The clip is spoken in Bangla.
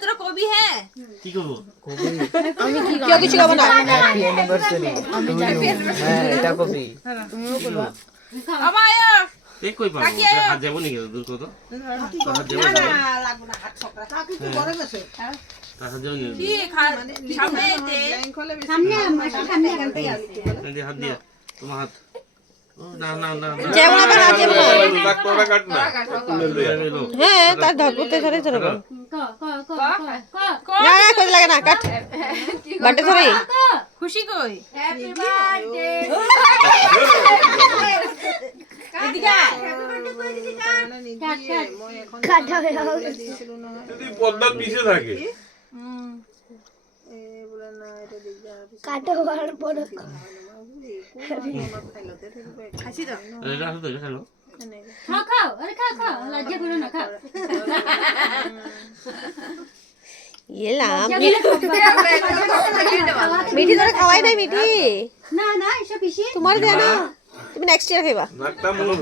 তোরা কবি হ্যাঁ কি করবো আমি কি কেউ কিছু খাবো না হ্যাপি অ্যানিভার্সারি হ্যাঁ এটা কবি তুমিও করবা আমার আয়া এই কই পাবো হাত যাবো নাকি দূর কত হাত যাবো না লাগবো না হাত ছকরা কাকি কি করে গেছে হাত যাবো নি কি সামনে এতে সামনে সামনে এখানতে হাত দিয়া তোমার হাত না না না যেমন আবার হাত যেমন লাখ টাকা কাট না হ্যাঁ তার ধরতে ধরে ধরে ক না না কই লাগে না কাট বাটে ধরে খুশি কই হ্যাপি বার্থডে এদিকে যদি পদ্মার পিছে থাকে খাসি দাও এটা হাত ধরে খেলো খাও খাও আরে খাও খাও লজ্জা করো না খাও এলাম মিঠি তোরা খাওয়াই নাই মিঠি না না এসব পিসি তোমার দেয়া না তুমি নেক্সট ইয়ার খাইবা নাকটা মুখ